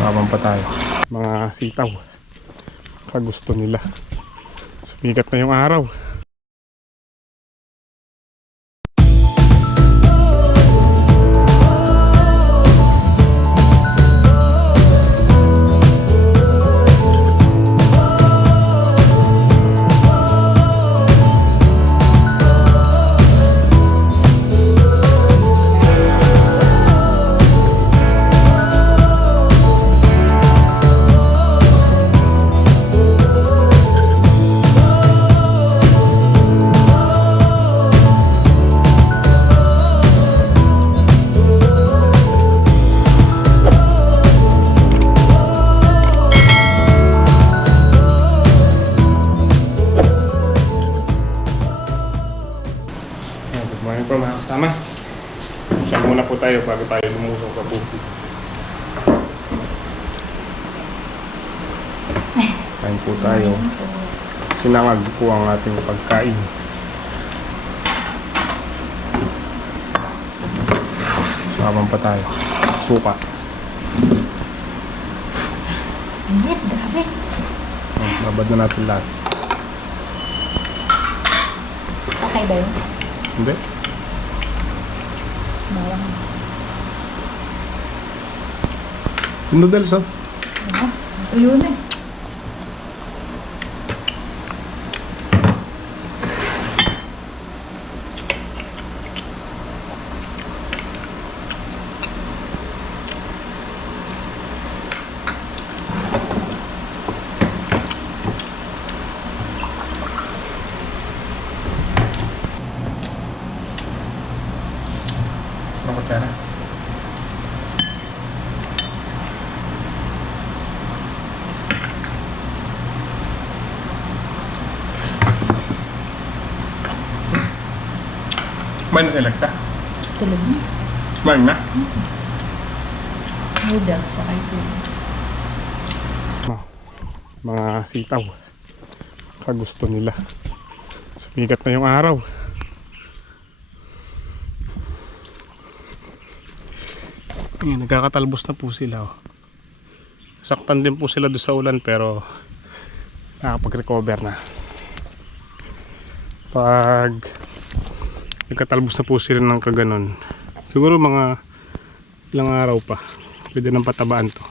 Sabang pa tayo. Mga sitaw. Kagusto nila. Sumikat na yung araw. Mga kasama, siya muna po tayo bago tayo lumusong sa bukid. Kain po tayo. Sinangag po ang ating pagkain. Sabang pa tayo. Suka. Init, grabe. Babad na natin lahat. Okay ba yun? Hindi? Bawang. Noodles, oh. Tuyo na eh. Bakit ka na? Kumain na si Alexa? Tulog na. Kumain na? Noodles sa kay tulog. Mga sitaw. Kagusto nila. Sumikat na yung araw. Ayan, nagkakatalbos na po sila, oh. Saktan din po sila doon sa ulan pero nakapag-recover na. Pag nagkatalbos na po sila ng kaganon, siguro mga ilang araw pa pwede nang patabaan to.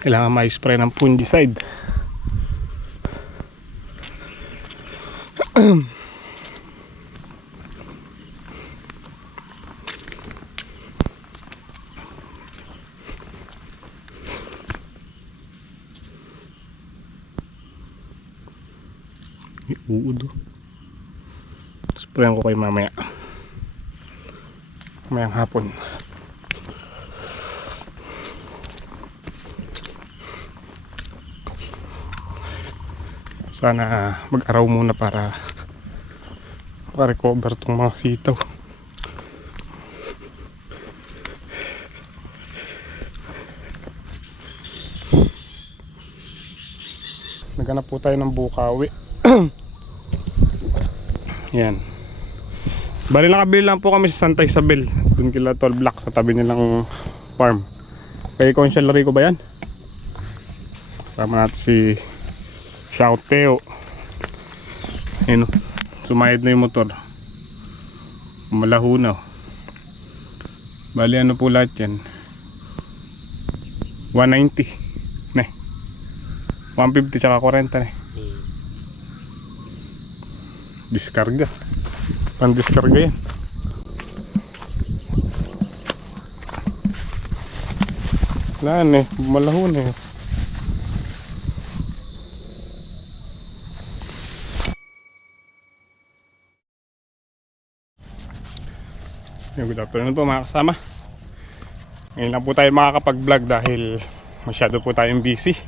Kailangan ma-spray ng fungicide. Uudo. Sprayan ko kayo mamaya. Mamayang hapon. Sana mag-araw muna para recover tong mga sitaw. Naghanap po tayo ng bukawi. Yan. Bali nakabili lang po kami sa Santa Isabel. Dun kila Tall Black sa tabi nilang farm. Kay Conchal Rico ba yan? Sama natin si Sitaw. Ayun o. Sumayad na yung motor. Malaho na. Bali ano po lahat yan? 190. Ne. 150 tsaka 40 ne. Diskarga. Pan-diskarga yan. Wala na eh. Malaho na eh. Good afternoon po mga kasama. Ngayon lang po tayo makakapag-vlog dahil masyado po tayong busy.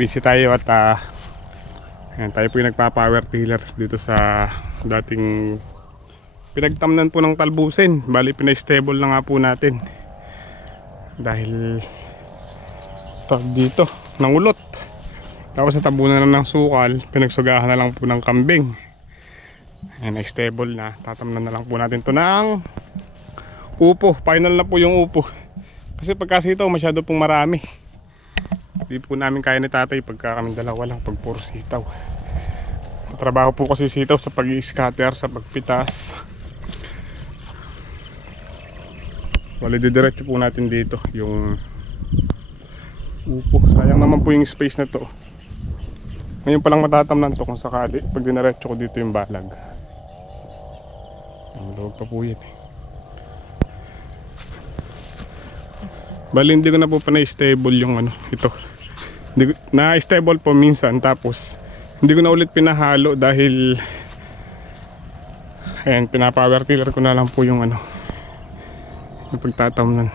Busy tayo at tayo po yung nagpa-power tiller dito sa dating pinagtamnan po ng talbusin. Bali pinay-stable na nga po natin dahil dito nangulot. Tapos natabunan na ng sukal, pinagsugahan na lang po ng kambing. Ayan, na-stable na. Tatamnan na lang po natin to ng upo. Final na po yung upo. Kasi pagka sitaw masyado pong marami. Hindi po namin kaya ni tatay pagka kaming dalawa lang pag puro sitaw. Trabaho po kasi sitaw sa pag-i-scatter, sa pagpitas. Wala, didiretso po natin dito yung upo. Sayang naman po yung space na to. Ngayon palang matatamnan to kung sakali pag diniretso ko dito yung balag. Ang luwag pa po yan eh. Bali hindi ko na po pa na-stable yung ano, ito. Na-stable po minsan tapos hindi ko na ulit pinahalo dahil ayan, pinapower tiller ko na lang po yung ano, yung pagtatamnan.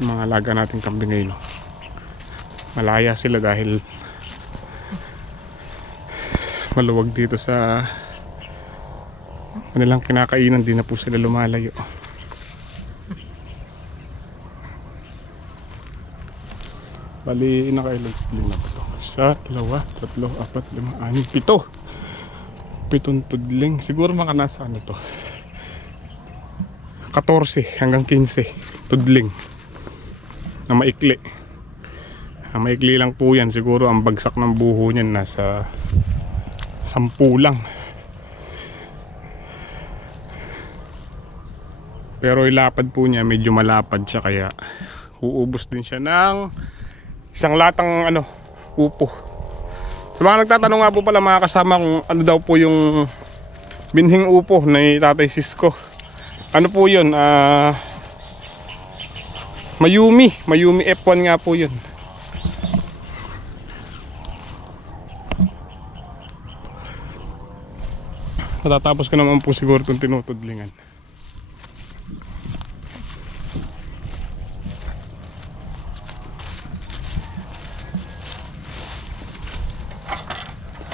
Yung mga alaga nating kambing ngayon. Malaya sila dahil maluwag dito sa kanilang kinakainan, di na po sila lumalayo. Bali, nakailang na po ito. Isa, dalawa, tatlo, apat, lima, anim, pito. Pitong tudling. Siguro mga nasa ano to, 14 hanggang 15 tudling na maikli. Maikli lang po yan. Siguro ang bagsak ng buho niyan nasa 10 lang. Pero ilapad po niya, medyo malapad siya, kaya uubos din siya ng isang latang ano, upo. Sa mga nagtatanong nga po pala mga kasama kung ano daw po yung binhing upo ni Tatay Sisko. Ano po yun? Mayumi F1 nga po yun. Matatapos ko naman po siguro itong tinutudlingan.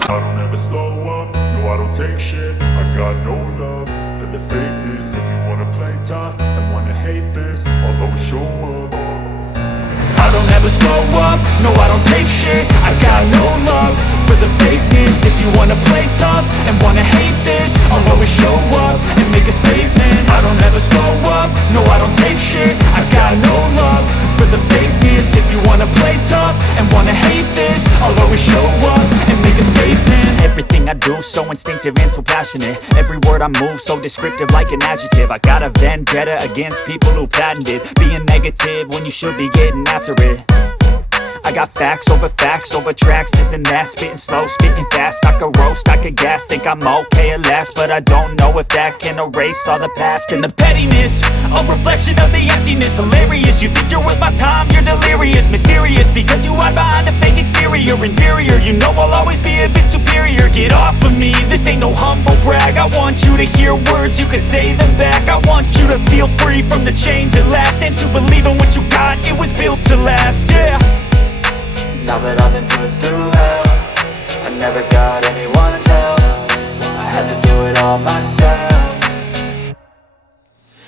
I don't ever slow up, no I don't take shit. I got no love for the fakeness. If you wanna play tough and wanna hate this, I'll always show up. I don't ever slow up, no I don't take shit. I got no love for the fakeness. If you wanna play tough and wanna hate this, I'll always show up and make a statement. I don't ever slow up, no I don't take shit. I got no love for the fakeness. If you wanna play tough and wanna hate this, I'll always show up and make a statement. Everything I do so instinctive and so passionate. Every word I move so descriptive like an adjective. I got a vendetta against people who patented being negative when you should be getting after it. I got facts over tracks, this and that. Spitting slow, spitting fast. I could roast, I could gas. Think I'm okay at last, but I don't know if that can erase all the past. And the pettiness, a reflection of the emptiness. Hilarious, you think you're worth my time, you're delirious. Mysterious, because you hide behind a fake exterior. Inferior, you know I'll always be a bit superior. Get off of me, this ain't no humble brag. I want you to hear words, you can say them back. I want you to feel free from the chains at last, and to believe in what you got, it was built to last, yeah. Now that I've been put through hell, I never got anyone's help. I had to do it all myself.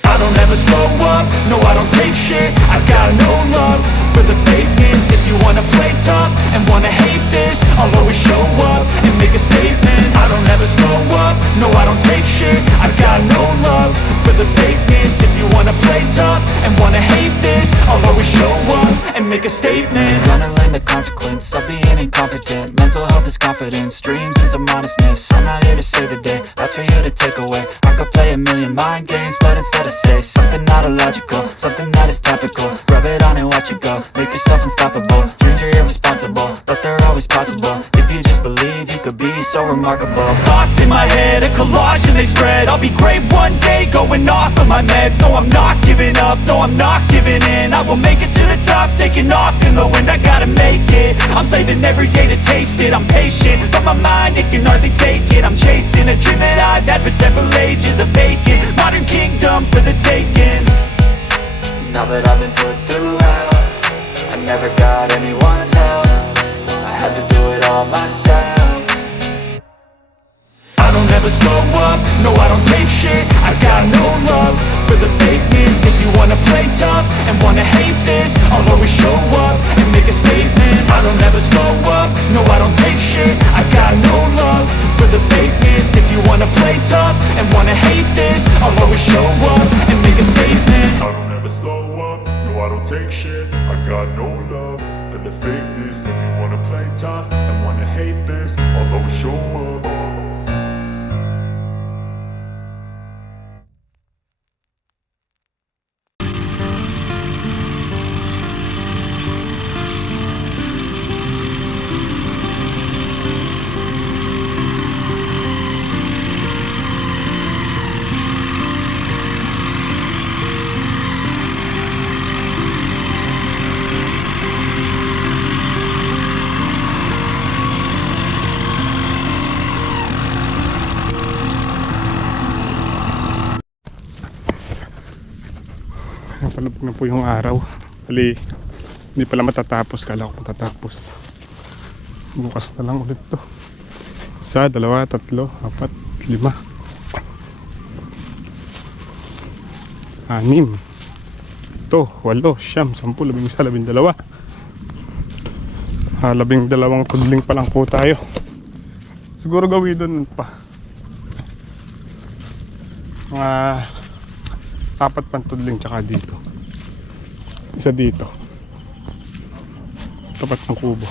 I don't ever slow up, no I don't take shit. I got no love for the fakeness. If you wanna play tough and wanna hate this, I'll always show up and make a statement. I don't ever slow up, no I don't take shit. I got no love for the fakeness. If you wanna play tough and wanna hate this, I'll always show up and make a statement. Gonna learn the consequence of being incompetent. Mental health is confidence, dreams and some honestness. I'm not here to save the day, that's for you to take away. I could play a million mind games, but instead I say something not illogical, something that is topical. Rub it on and watch it go, make yourself unstoppable. Dreams are irresponsible, but they're always possible. If you just believe, you could be so remarkable. Thoughts in my head, a collage and they spread. I'll be great one day, going off of my meds. No, I'm not giving up, no, I'm not giving in. I will make it to the top, taking off in the wind. I gotta make it, I'm saving every day to taste it. I'm patient, but my mind, it can hardly take it. I'm chasing a dream that I've had for several ages. A vacant, modern kingdom for the taking. Now that I've been put through hell, I never got anyone's help. I had to do it all myself. I don't ever slow up, no I don't take shit. I got no love for the fakeness. If you wanna play tough and wanna hate this, I'll always show up and make a statement. I don't ever slow up, no I don't take shit. I got no love for the fakeness. If you Palubog na po yung araw. Bali, hindi pala matatapos. Kala ko matatapos. Bukas na lang ulit to. 1, 2, 3, 4, 5, 6, 7, 8, 9, 10, 11, 12. 12 tudling pa lang po tayo. Siguro gawin doon pa mga 4 pang tudling, tsaka dito isa dito tapat ng kubo.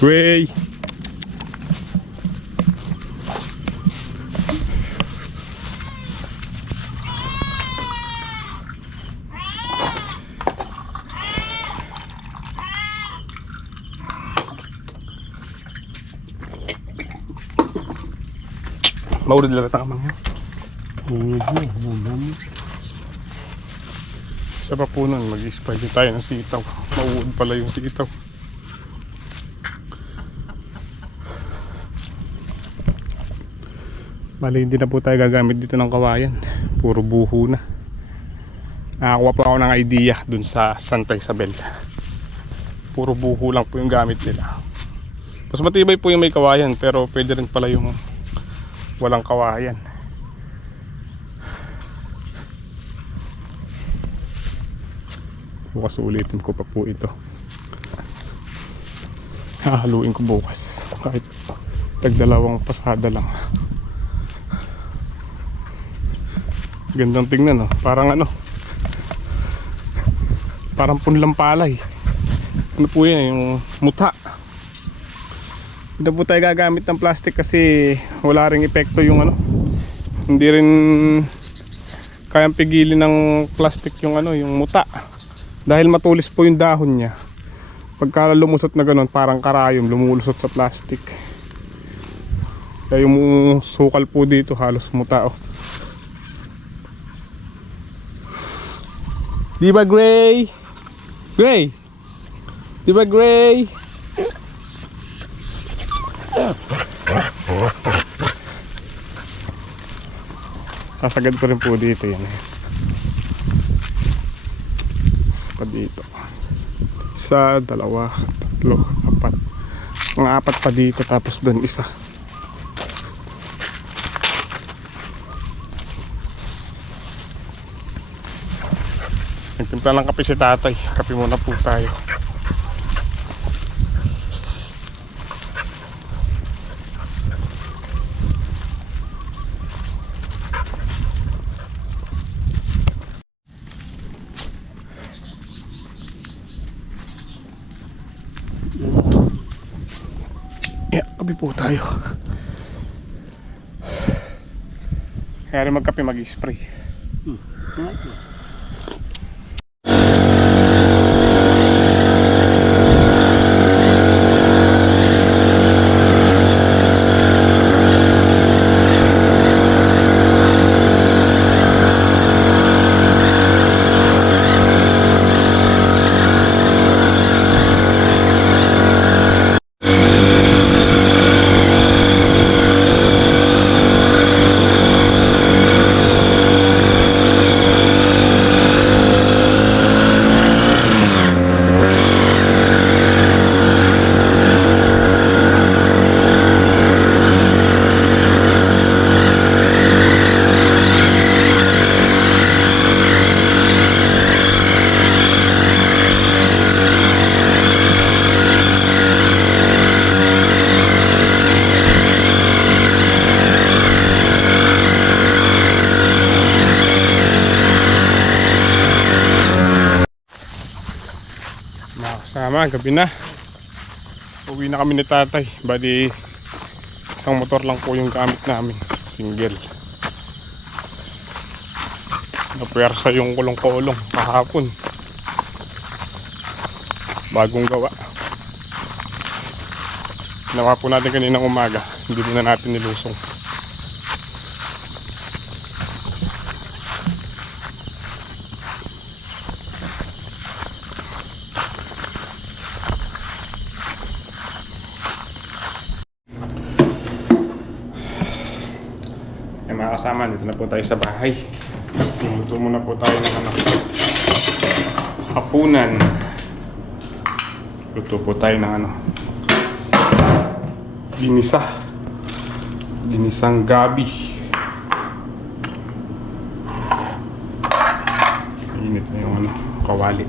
Way. Maurid lang ang mga. Isa pa po nun, mag-spray din tayo ng sitaw. Mauud pala yung sitaw. Bali, hindi na po tayo gagamit dito ng kawayan. Puro buho na. Nakakuha po ako ng idea dun sa Santa Isabel. Puro buho lang po yung gamit nila. Mas matibay po yung may kawayan, pero pwede rin pala yung walang kawayan. Bukas ulitin ko pa po ito. Hahaluin ko bukas. Kahit tagdalawang pasada lang. Gandang tingnan, no? Parang ano, parang punlang palay. Ano po yan, yung muta. Hindi po tayo gagamit ng plastic kasi wala ring epekto yung ano. Hindi rin kayang pigilin ng plastic yung ano, yung muta. Dahil matulis po yung dahon niya. Pagka lumusot na ganun, parang karayom lumulusot sa plastic. Kaya yung sukal po dito halos muta, oh. Di ba Gray? Gray? Di ba Gray? Sasagad ko rin po dito yan. Isa pa dito. 1, 2, 3, 4. Mga 4 pa dito, tapos doon isa. Nagtimpla lang kape si tatay. Kape muna po tayo. Yeah, kape po tayo. Kaya rin magkape, mag-spray. Sama, gabi na. Uwi na kami ni tatay. Bali, isang motor lang po yung gamit namin. Single. Napuwersa yung kulong-kulong kahapon. Bagong gawa. Ginawa po natin kaninang umaga. Hindi muna natin nilusong. kasama, dito na po tayo sa bahay. Luto muna po tayo ng hapunan. Luto po tayo ng ginisang gabi. Init na yung kawali.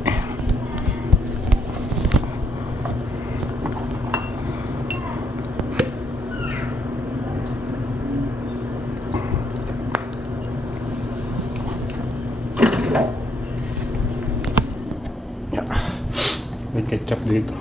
May ketchup dito.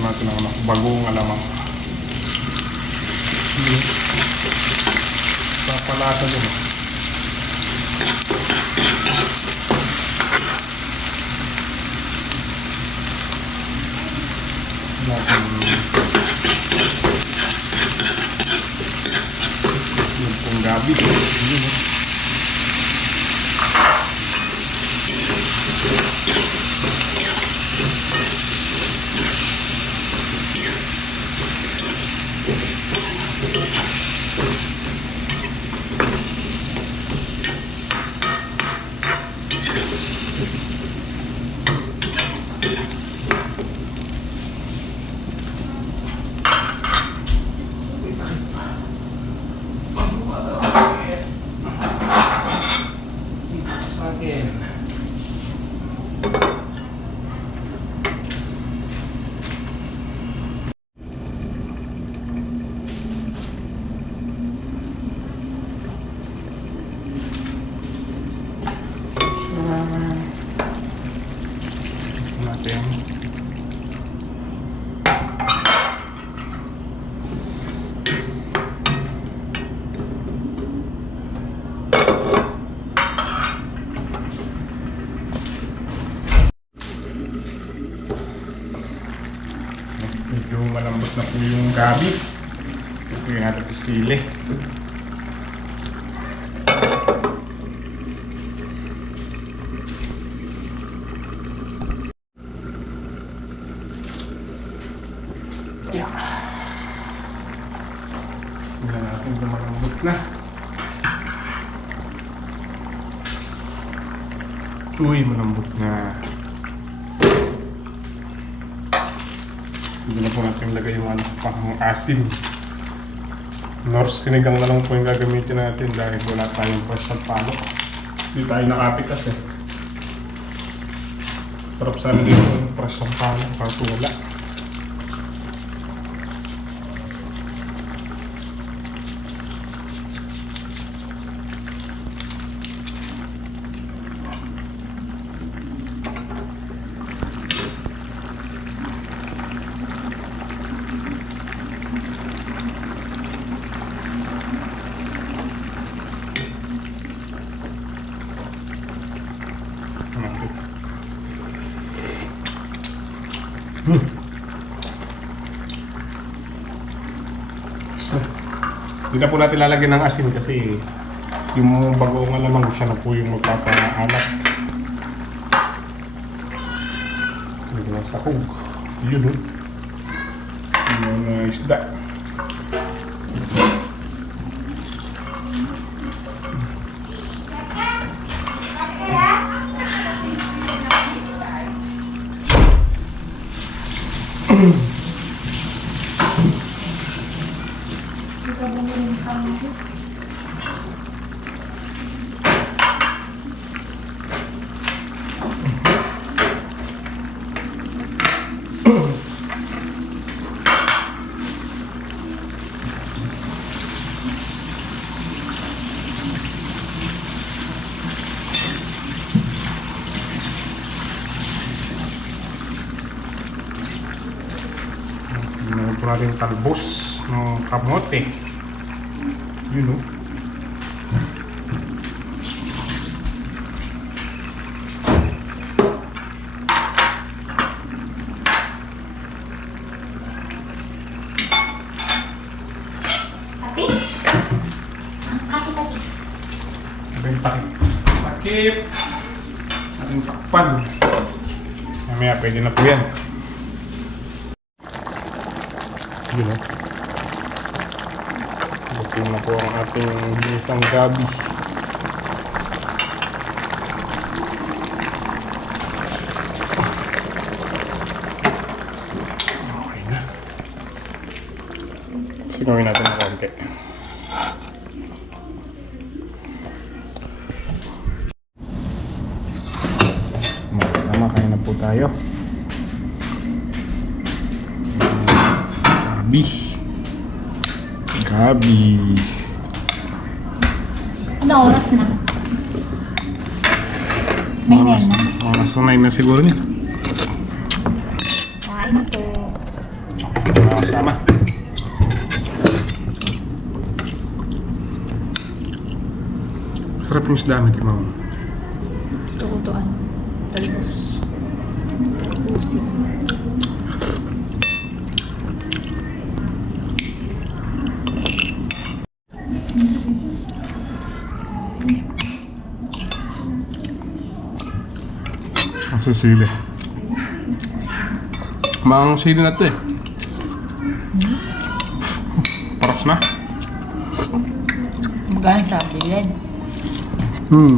Natin ang bagong alamang sa palata din natin yung pong gabi natin. Medyo malambot na po yung gabi. Ipagyan natin ito sili. Tingnan natin kung malambot na. Uy, malambot na. Hindi na po natin lagay yung pang-asim. North sinigang na lang po yung gagamitin natin dahil wala tayong fresh ng palo. Hindi tayo nakapitas eh. Sarap sana dito yung fresh ng palo, kaso wala. So, hindi na po natin lalagyan ng asin kasi yung bagoong alamang siya na po yung magpapaalat. Hindi na sahog. Yun yung isda. natin talbos ng kamote. Yun o. Ate? Ate. Ating takip. Ating takpan. Mamaya pwede na po yan. Yun o. Luto na po ang ating isang gabi. Okay na. Sinawin natin ng konti. Sama, kain na po tayo. Gabi. Ano oras na? May na na. Oras na 9 na siguro niya. Kain na po. Sama. Sarap yung isda, may timaw. Gusto ko ito ano. Talbos. Talbosin. Ang sisili. Mang sili na ito eh. Paras na. Magkano sa bilin? Hmm.